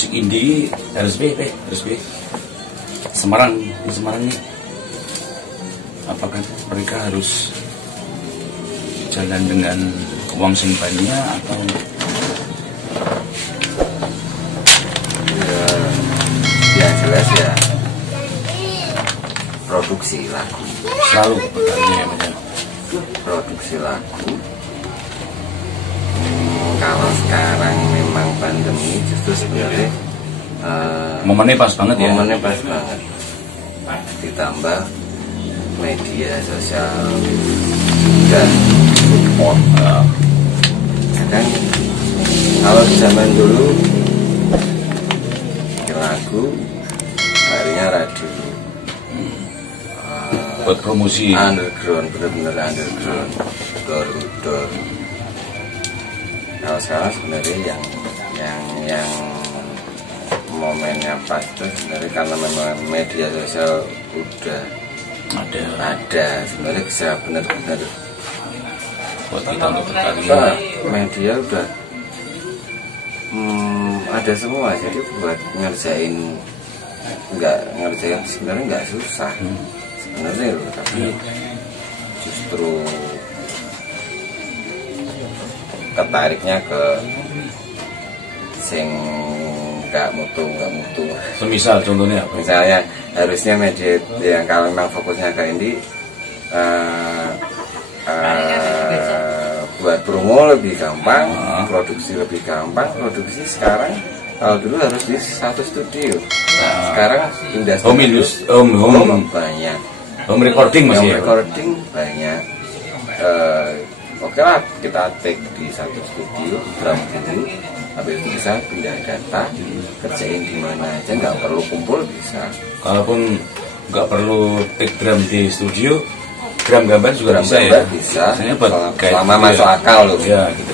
musik indie harus B. Semarang, di Semarang ini apakah mereka harus jalan dengan uang sing banyak atau ya, yang jelas ya produksi lagu selalu berkarya ya, produksi lagu. Kalau sekarang memang pandemi justru sebenarnya momennya pas banget ya. Momennya pas banget. Ditambah media sosial dan support. Kadang kalau di zaman dulu lagu harinya radio, buat promosi underground, bener-bener underground, door to door. Kalau sekarang sebenarnya yang momennya pas itu sebenarnya karena memang media sosial udah ada sebenarnya bisa benar-benar buat kita untuk berkarya. Media udah ada semua, jadi buat ngerjain sebenarnya nggak susah sebenarnya loh, tapi justru ketariknya ke sing nggak mutu. Semisal contohnya apa? Misalnya harusnya media yang kalau memang fokusnya ke indie buat promo lebih gampang, produksi lebih gampang. Produksi sekarang kalau dulu harus di satu studio, sekarang industri home banyak, home recording masih recording banyak. Oke lah, kita take di satu studio drum dulu, habis itu bisa pindah data, kerjain di mana aja, nggak perlu kumpul bisa. Kalaupun nggak perlu take drum di studio, drum gambar juga bisa ya. Bisa. Selama masuk akal loh. Ya, gitu.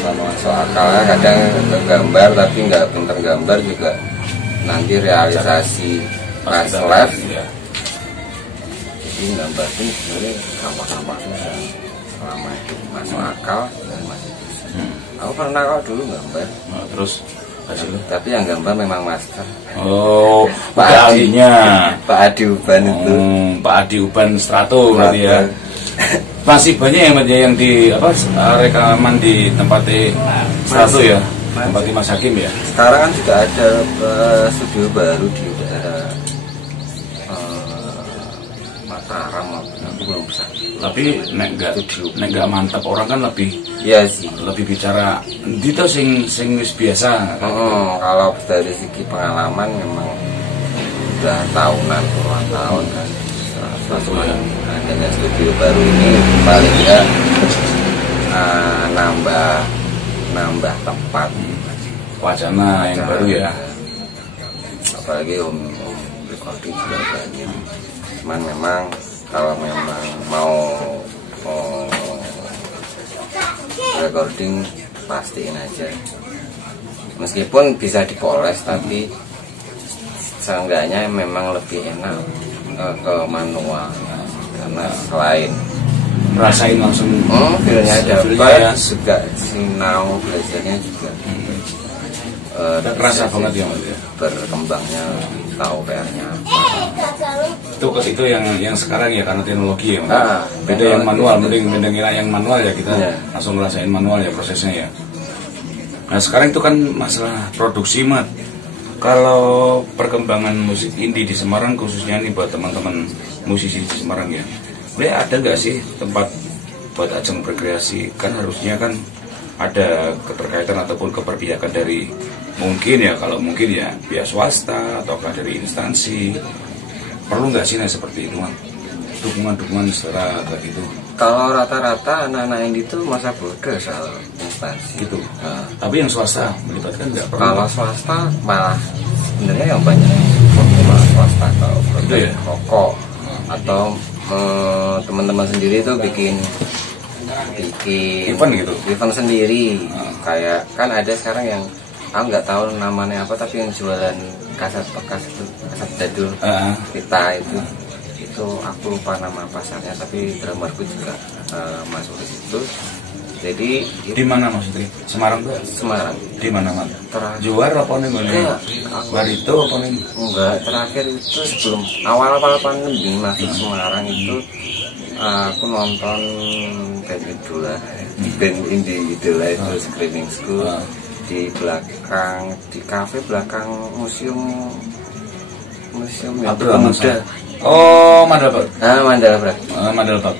Selama masuk akal, kadang gambar tapi nggak pinter gambar juga nanti realisasi pas live. Ya. Jadi gambar itu sebenarnya gampang-gampang susah. Selama itu masuk akal dan masih bisa. Aku pernah kok dulu gambar. Nah, terus hasilnya? Tapi yang gambar memang master. Oh, Pak ahlinya. Pak Adi Uban itu. Pak Adi Uban Strato berarti ya. Masih banyak yang di rekaman di tempat Strato ya, tempat Mas Hakim ya. Sekarang kan juga ada studio baru di daerah Mataram, aku belum bisa. Tapi nek gak mantap orang kan lebih iya sih, lebih bicara itu sing wis biasa. Kalau dari segi pengalaman memang udah tahunan, puluhan tahun kan. Adanya studio baru ini paling nggak nambah tempat wacana yang baru ya. Apalagi home recording juga banyak. Cuman memang kalau memang mau recording pastiin aja, meskipun bisa dipoles tapi seenggaknya memang lebih enak ke manual, karena selain rasain langsung feelnya dapat juga sinau belajarnya juga kerasa banget ya, berkembangnya, tahu PR-nya itu yang sekarang ya, karena teknologi ya. Beda yang manual, mending yang manual ya, kita langsung ngerasain manual ya prosesnya ya. Nah sekarang itu kan masalah produksi Mat. Kalau perkembangan musik indie di Semarang khususnya nih buat teman-teman musisi di Semarang ya, ada nggak sih tempat buat ajang berkreasi? Kan harusnya kan ada keterkaitan ataupun keberpihakan dari mungkin ya, kalau mungkin ya pihak swasta ataukah dari instansi. Perlu nggak sih seperti itu, dukungan secara kayak gitu? Kalau rata-rata anak-anak indie itu masa bodoh soal instansi gitu. Tapi yang swasta melibatkan nggak perlu? Kalau swasta malah sebenarnya yang banyak malah swasta, kalau produk rokok atau teman-teman sendiri itu bikin event gitu, event sendiri. Kayak kan ada sekarang yang aku nggak tahu namanya apa, tapi yang jualan kaset bekas itu, kaset jadul kita itu aku lupa nama pasarnya, tapi drummerku juga masuk ke situ. Jadi di mana maksudnya? Semarang tuh? Semarang. Di mana Mas? Juar apa nih gue? Barito apa nih? Enggak, terakhir itu sebelum awal-awal pandemi masuk Semarang itu aku nonton band Idola, band indie Idola itu Screaming School di belakang, di kafe belakang museum yang pemuda. Oh, Mandalabak. Mandalabak. Mandalabak.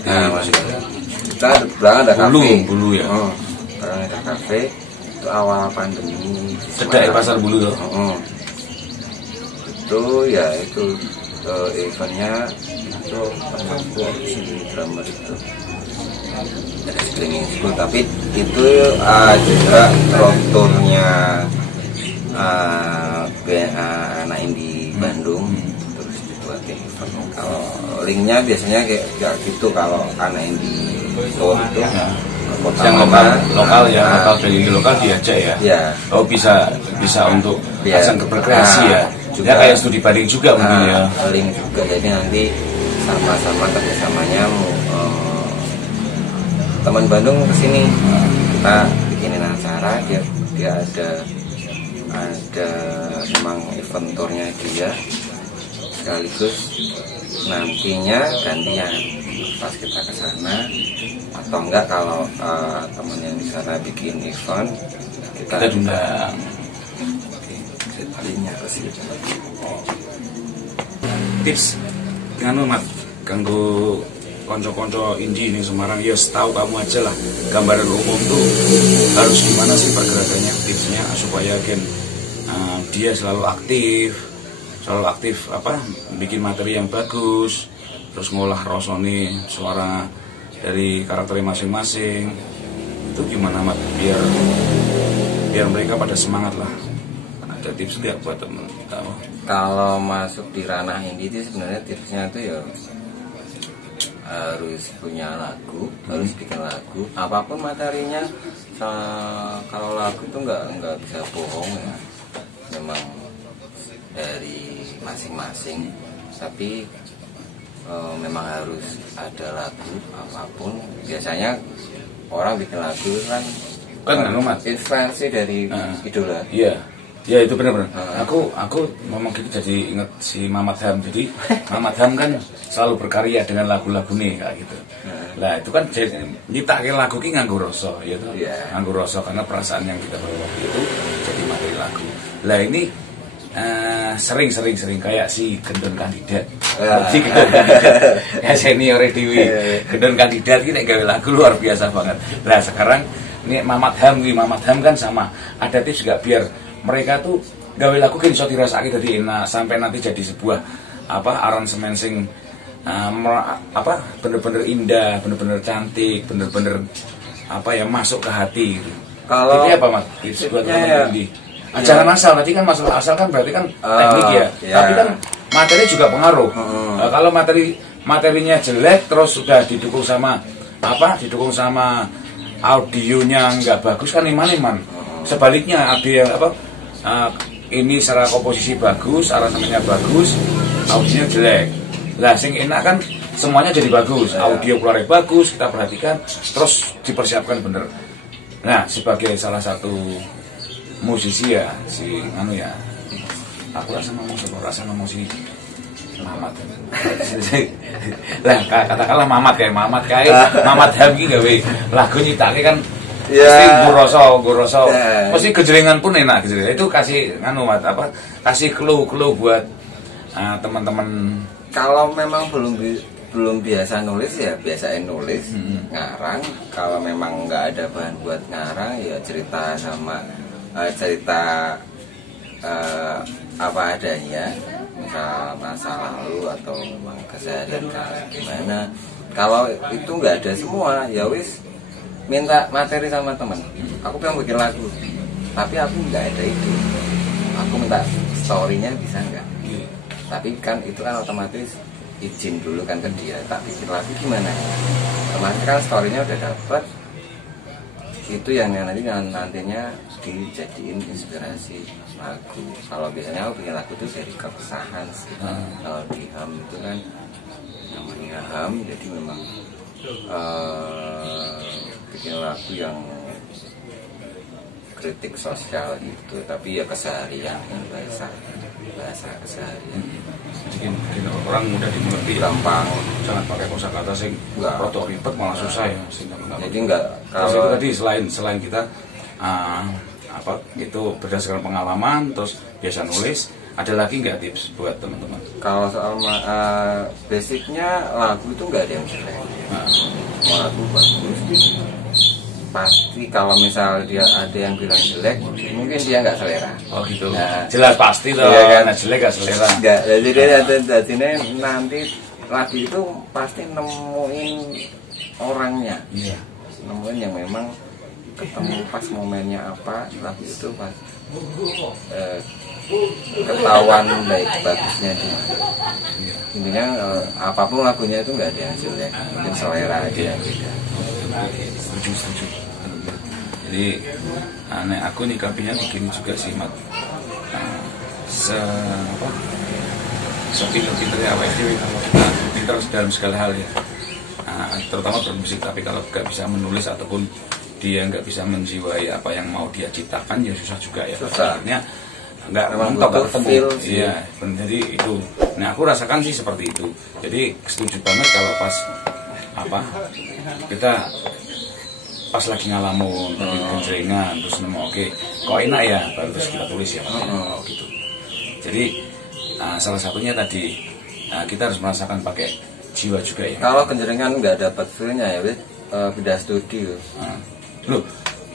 Kita belakang ada kafe. Bulu ya. Belakang ada kafe. Itu awal pandemi. Cedek pasar Bulu tuh. Itu ya itu eventnya itu termasuk si drummer itu dari Screaming School, tapi itu juga rotornya anak indie Bandung. Terus dibuat event. Kalau linknya biasanya kayak gitu, kalau anak indie tour itu kota yang lokal ya, lokal dari lokal diajak ya. Oh bisa untuk pasang ke berkreasi ya. Juga kayak studi banding juga mungkin ya. Link juga, jadi nanti sama-sama kerjasamanya teman Bandung kesini, kita bikinin acara, dia ada memang event tournya dia, sekaligus nantinya gantian pas kita ke sana, atau enggak kalau temen yang di sana bikin event kita undang. Linknya ke sini. Tips nganu Mat kanggo konco-konco indie ning Semarang, ya tahu kamu aja lah gambaran umum tuh harus gimana sih pergerakannya, tipsnya supaya dia selalu aktif apa bikin materi yang bagus, terus ngolah rasane suara dari karakternya masing-masing. Itu gimana Mat biar mereka pada semangat lah. Ada tips nggak buat temen kita? Kalau masuk di ranah indie itu sebenarnya tipsnya itu ya harus punya lagu, harus bikin lagu, apapun materinya. Kalau lagu itu nggak bisa bohong ya, memang dari masing-masing, tapi memang harus ada lagu apapun. Biasanya orang bikin lagu kan inspirasi dari idola. Iya. Ya itu benar-benar. Aku memang gitu jadi inget si Mamat Ham. Jadi Mamat Ham kan selalu berkarya dengan lagu-lagu nih kayak gitu. Nah itu kan nyiptakin lagu ki nganggo rasa, ya tuh. Nganggo rasa karena perasaan yang kita bawa waktu itu jadi materi lagu. Lah ini sering kayak si Gendon Kandidat. Si Gendon Kandidat. Ya senior dewi. Gendon Kandidat ini gawe lagu luar biasa banget. Nah sekarang ini Mamat Ham kan sama. Ada tips juga biar mereka tuh gawe lagu kan iso dirasake dadi enak sampai nanti jadi sebuah aransemen sing bener-bener indah, bener-bener cantik, bener-bener masuk ke hati gitu. Kalau ini apa Mas? Tips buat teman-teman indie. Jangan asal, tadi kan masalah asal kan berarti kan teknik ya. Tapi kan materi juga pengaruh. Kalau materinya jelek terus sudah didukung sama audionya nggak bagus kan iman. Sebaliknya ada yang ini secara komposisi bagus, aransemennya bagus, audionya jelek. Lah sing enak kan semuanya jadi bagus, audio keluarnya bagus, kita perhatikan, terus dipersiapkan bener. Nah sebagai salah satu musisi ya aku rasa ngomong si Mamat. Lah katakanlah Mamat Hamki gawe lagu nyitake kan mesti goroso. Mesti gejrengan pun enak gitu. Itu kasih kasih clue buat teman-teman. Kalau memang belum biasa nulis ya biasain nulis, ngarang. Kalau memang nggak ada bahan buat ngarang ya cerita apa adanya, misal masa lalu atau memang keseharian gimana. Kalau itu nggak ada semua ya wis minta materi sama temen. Aku pengen bikin lagu tapi aku nggak ada ide, aku minta storynya bisa nggak. Tapi kan itu kan otomatis izin dulu kan ke dia, tak bikin lagu gimana, otomatis kan storynya udah dapet, itu yang nantinya dijadiin inspirasi lagu. Kalau biasanya aku bikin lagu itu dari keresahan gitu. Kalau di HAM itu kan namanya HAM, jadi memang bikin lagu yang kritik sosial gitu, tapi ya keseharian kan, bahasa keseharian. Jadi orang mudah dimengerti, gampang, jangan pakai kosakata sing rotok ribet malah susah ya. Jadi enggak, kalau tadi selain kita itu berdasarkan pengalaman terus biasa nulis, ada lagi nggak tips buat teman-teman? Kalau soal basicnya lagu itu nggak ada yang jelek. Mau lagu bagus, pasti kalau misal dia ada yang bilang jelek, mungkin dia nggak selera. Oh gitu. Nah, jelas pasti loh. Iya kan? Nah, jelek nggak selera. Nggak. Jadi nanti lagu itu pasti nemuin orangnya. Iya. Nemuin yang memang ketemu pas momennya apa, lagu itu pas ketahuan baik bagusnya di mana. Intinya apapun lagunya itu nggak ada yang jelek, mungkin selera aja yang beda. Setuju. Jadi aku nyikapinya begini juga sih, Mat. Sepinter-pinternya awake dhewe kalau kita pinter dalam segala hal ya. Terutama bermusik, tapi kalau nggak bisa menulis ataupun dia nggak bisa menjiwai apa yang mau dia ciptakan ya susah juga ya. Akhirnya nggak mentok ketemu. Iya, jadi itu. Nah aku rasakan sih seperti itu. Jadi setuju banget kalau pas kita pas lagi ngalamun, genjrengan, terus nemu oke, kok enak ya, baru terus kita tulis ya, gitu. Jadi salah satunya tadi kita harus merasakan pakai jiwa juga ya. Kalau genjrengan nggak dapat feelnya ya, pindah studio. Loh,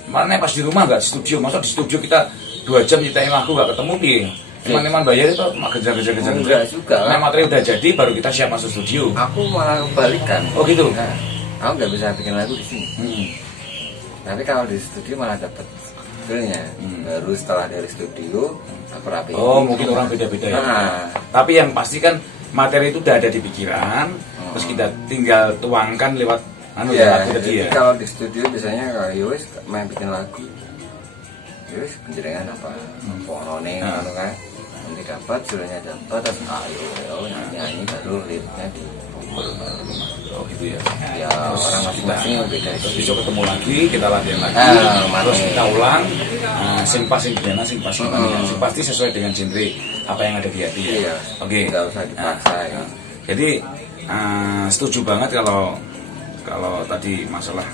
mana pas di rumah nggak di studio, masa di studio kita 2 jam nyitain lagu nggak ketemu nih? Teman-teman bayar itu kejar. Enggak juga. Nah, materi udah jadi, baru kita siap masuk studio. Aku malah kebalikan. Oh gitu. Nah, aku nggak bisa bikin lagu di sini. Tapi kalau di studio malah dapat feelnya. Baru setelah dari studio aku rapiin. Oh mungkin orang beda-beda ya. Tapi yang pasti kan materi itu udah ada di pikiran, terus kita tinggal tuangkan lewat lagu tadi ya. Kalau di studio biasanya kalau Yowis main bikin lagu, Yowis penjaringan apa, pohonone kan, nanti dapat feelnya dapat, terus ayo nyanyi baru liriknya di Oh gitu ya. Ya orang masing-masing beda. Terus besok ketemu lagi, kita latihan lagi, terus kita ulang, sing pasti sesuai dengan genre apa yang ada di hati ya. Iya. Oke. Nggak usah dipaksa ya. Jadi setuju banget kalau tadi masalah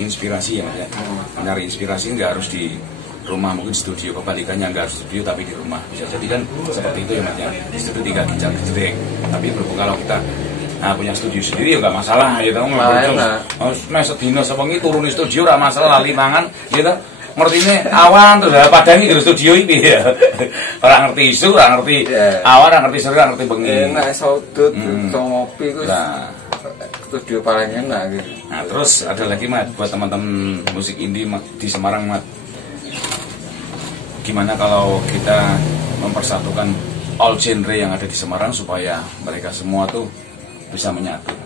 inspirasi ya, mencari inspirasi nggak harus di rumah, mungkin studio, kebalikannya nggak harus studio tapi di rumah bisa jadi kan seperti itu ya, Mas ya. Di studio tinggal gejreng, tapi berhubung kalau kita punya studio sendiri ya nggak masalah gitu. Nah sedino sewengi turun di studio nggak masalah, lali mangan gitu. Ngerti ini awan terus padangi di studio ini ya. Orang ngerti isu, orang ngerti awan, orang ngerti sore, orang ngerti bengi. Enak saudut, ngopi itu studio paling enak gitu. Nah terus ada lagi Mat, buat teman-teman musik indie di Semarang Mat. Gimana kalau kita mempersatukan all genre yang ada di Semarang supaya mereka semua tuh bisa menyatu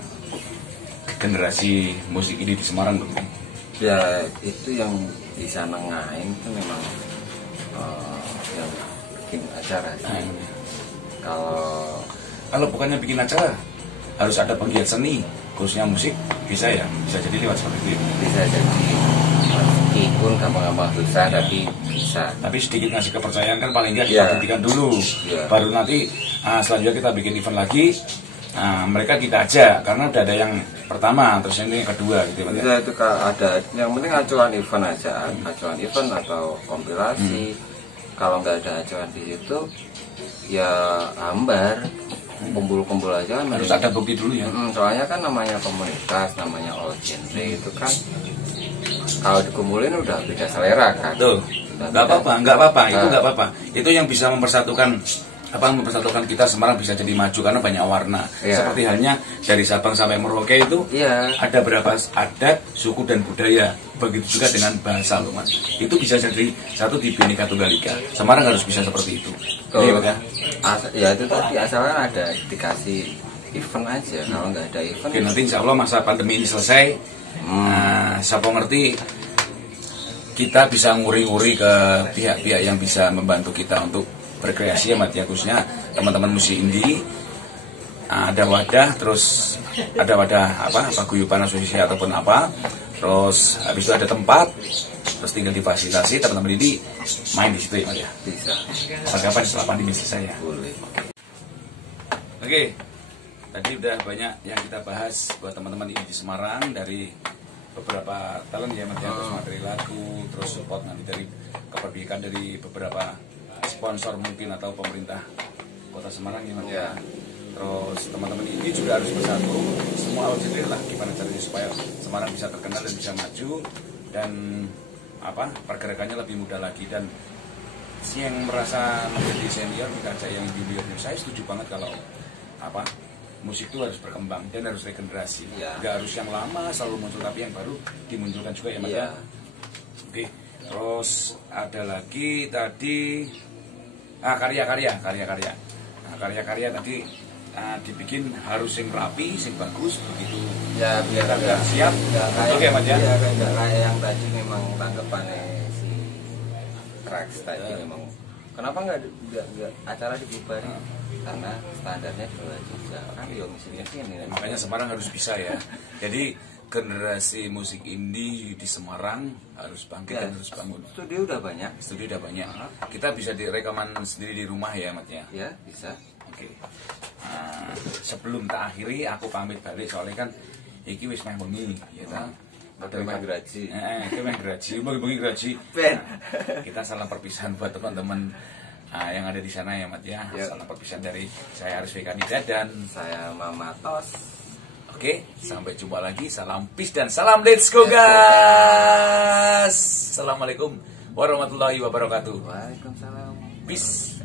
generasi musik ini di Semarang begini? Ya itu yang bisa nengahin itu memang yang bikin acara. Kalau bukannya bikin acara harus ada penggiat seni khususnya musik, bisa ya, bisa jadi lewat seperti itu. Bisa jadi meskipun gampang-gampang susah tapi bisa. Tapi sedikit ngasih kepercayaan kan paling nggak kita buktikan dulu, baru nanti selanjutnya kita bikin event lagi. Mereka kita aja karena udah ada yang pertama, terus ini yang kedua gitu. Bisa itu ada, yang penting acuan event aja, acuan event atau kompilasi. Kalau nggak ada acuan di situ, ya hambar, kumpul-kumpul aja. Harus ada bukti dulu ya. Soalnya kan namanya komunitas, namanya all genre itu kan kalau dikumpulin udah beda selera kan. Tuh, nggak apa-apa, itu nggak apa-apa. Itu yang bisa mempersatukan kita Semarang bisa jadi maju karena banyak warna. Seperti halnya dari Sabang sampai Merauke itu ada berapa adat, suku dan budaya. Begitu juga dengan bahasa loh Mas. Itu bisa jadi satu di Bhinneka Tunggal Ika. Semarang harus bisa seperti itu. Ya itu tadi asalkan ada dikasih event aja. Kalau nggak ada event. Oke, nanti insya Allah masa pandemi ini selesai. Siapa ngerti kita bisa nguri-nguri ke pihak-pihak yang bisa membantu kita untuk berkreasi ya Mat ya, khususnya teman-teman musik indie. Ada wadah, terus ada wadah paguyuban asosiasi ataupun apa, Terus habis itu ada tempat, terus tinggal difasilitasi teman-teman ini main di situ ya Mas ya. Bisa. Kapan setelah pandemi selesai ya. Boleh. Oke. Tadi udah banyak yang kita bahas buat teman-teman ini di Semarang dari beberapa talent ya Mas ya, terus materi lagu, terus support nanti dari keperbikan dari beberapa sponsor mungkin atau pemerintah Kota Semarang ya Mas ya. Terus teman-teman ini juga harus bersatu, semua harus sendiri lah gimana caranya supaya Semarang bisa terkenal dan bisa maju dan pergerakannya lebih mudah lagi. Dan yang merasa menjadi senior kaca yang junior, saya setuju banget kalau musik itu harus berkembang dan harus regenerasi. Gak harus yang lama selalu muncul, tapi yang baru dimunculkan juga ya Mas ya. Oke. Terus ada lagi tadi karya-karya. Nah, karya-karya tadi dibikin harus sing rapi, sing bagus begitu. Ya biar agak siap. Oke Mas ya. Iya, kayak yang tadi memang tanggapannya si Trax tadi memang. Kenapa nggak acara dibubarin? Karena standarnya di bawah juga. Kan yo musiknya sih ini. Makanya Semarang harus bisa ya. Jadi generasi musik indie di Semarang harus bangkit dan harus bangun. Studio udah banyak. Kita bisa direkaman sendiri di rumah ya Mas ya. Ya bisa. Oke. Sebelum tak akhiri aku pamit balik soalnya kan iki wis meh bengi ya ta. Ada meh graji. Iki meh graji, bengi graji. Kita salam perpisahan buat teman-teman yang ada di sana ya Mat ya. Salam perpisahan dari saya Aris Kanida dan saya Mama Tos. Oke, sampai jumpa lagi. Salam peace dan salam let's go guys. Assalamualaikum warahmatullahi wabarakatuh. Waalaikumsalam. Peace.